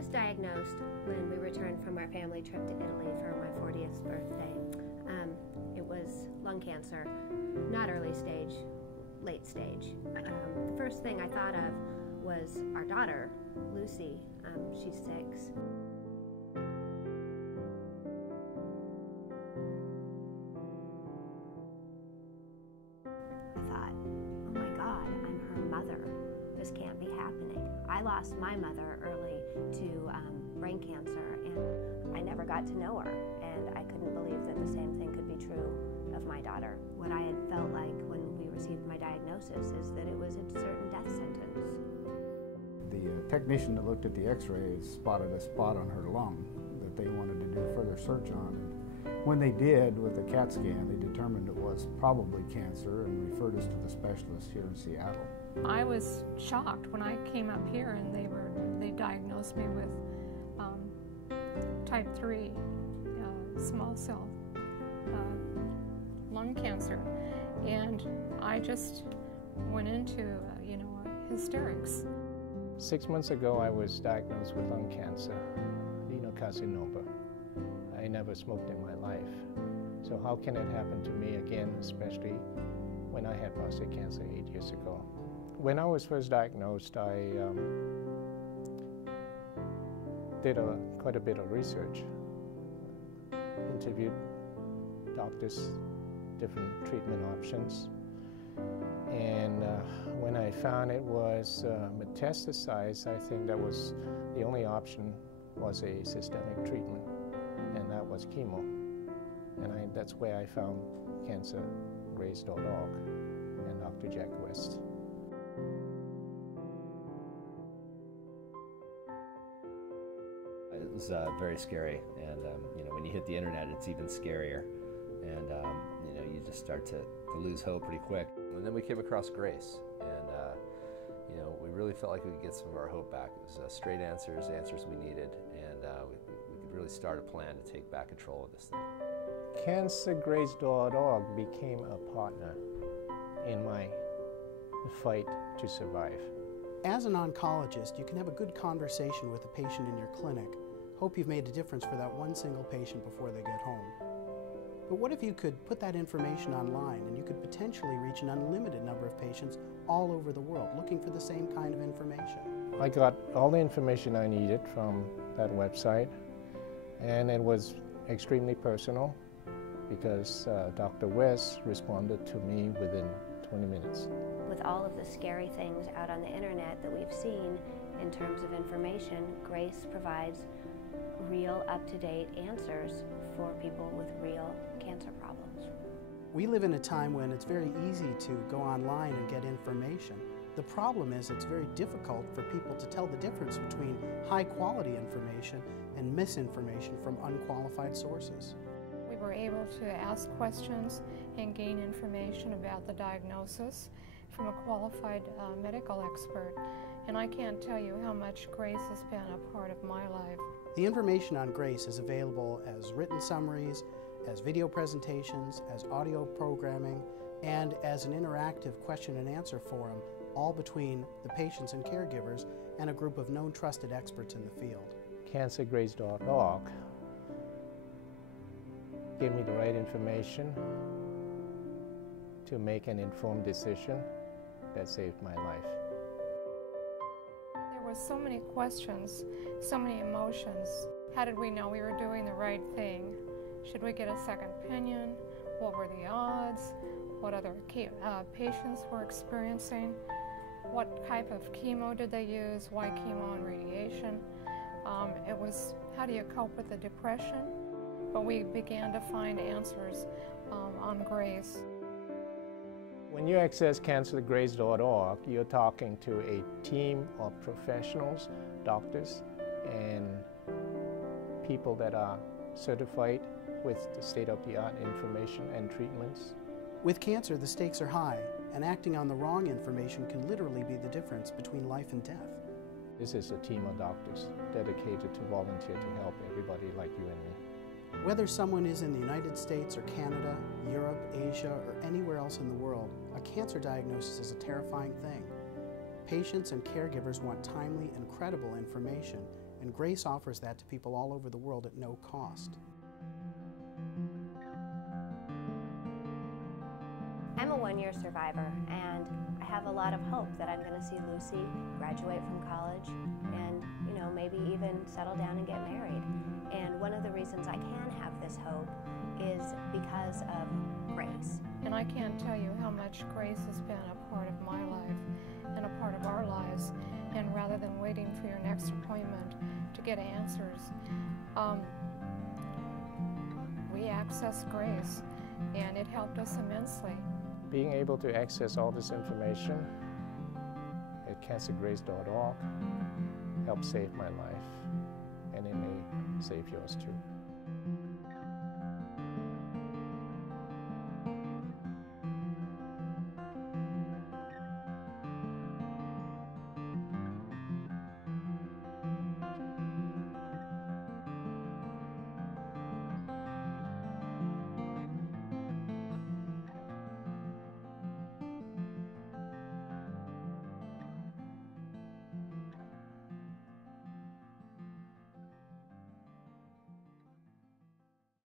was diagnosed when we returned from our family trip to Italy for my 40th birthday. It was lung cancer, not early stage, late stage. The first thing I thought of was our daughter, Lucy. She's 6. I thought, oh my God, I'm her mother. This can't be happening. I lost my mother early to brain cancer, and I never got to know her, and I couldn't believe that the same thing could be true of my daughter. What I had felt like when we received my diagnosis is that it was a certain death sentence. The technician that looked at the x-ray spotted a spot on her lung that they wanted to do further search on. And when they did with the CAT scan, they determined it was probably cancer and referred us to the specialist here in Seattle. I was shocked when I came up here and they diagnosed me with type 3 small cell lung cancer, and I just went into hysterics. 6 months ago, I was diagnosed with lung cancer, adenocarcinoma. I never smoked in my life. So how can it happen to me again, especially when I had prostate cancer 8 years ago? When I was first diagnosed, I did quite a bit of research, interviewed doctors, different treatment options. And when I found it was metastasized, I think that was the only option was a systemic treatment, and that was chemo. And that's where I found cancergrace.org and Dr. Jack West. It was very scary, and when you hit the internet, it's even scarier, and you just start to lose hope pretty quick. And then we came across Grace, and we really felt like we could get some of our hope back. It was straight answers we needed, and we could really start a plan to take back control of this thing. Cancergrace.org became a partner in my fight to survive. As an oncologist, you can have a good conversation with a patient in your clinic. Hope you've made a difference for that one single patient before they get home. But what if you could put that information online and you could potentially reach an unlimited number of patients all over the world looking for the same kind of information? I got all the information I needed from that website, and it was extremely personal because Dr. West responded to me within 20 minutes. With all of the scary things out on the internet that we've seen in terms of information, Grace provides real, up-to-date answers for people with real cancer problems. We live in a time when it's very easy to go online and get information. The problem is it's very difficult for people to tell the difference between high-quality information and misinformation from unqualified sources. We were able to ask questions and gain information about the diagnosis from a qualified medical expert, and I can't tell you how much Grace has been a part of my life. The information on Grace is available as written summaries, as video presentations, as audio programming, and as an interactive question and answer forum, all between the patients and caregivers and a group of known trusted experts in the field. Cancergrace.org gave me the right information to make an informed decision that saved my life. There were so many questions, so many emotions. How did we know we were doing the right thing? Should we get a second opinion? What were the odds? What other patients were experiencing? What type of chemo did they use? Why chemo and radiation? It was, how do you cope with the depression? But we began to find answers on Grace. When you access cancergrace.org, you're talking to a team of professionals, doctors, and people that are certified with the state-of-the-art information and treatments. With cancer, the stakes are high, and acting on the wrong information can literally be the difference between life and death. This is a team of doctors dedicated to volunteer to help everybody like you and me. Whether someone is in the United States or Canada, Europe, Asia, or anywhere else in the world, a cancer diagnosis is a terrifying thing. Patients and caregivers want timely and credible information, And Grace offers that to people all over the world at no cost. I'm a one-year survivor, and I have a lot of hope that I'm going to see Lucy graduate from college and, maybe even settle down and get married. And one of the reasons I can have this hope is because of Grace. And I can't tell you how much Grace has been a part of my life and a part of our lives. And rather than waiting for your next appointment to get answers, we accessed Grace, and it helped us immensely. Being able to access all this information at cancergrace.org helped save my life, and it may save yours too.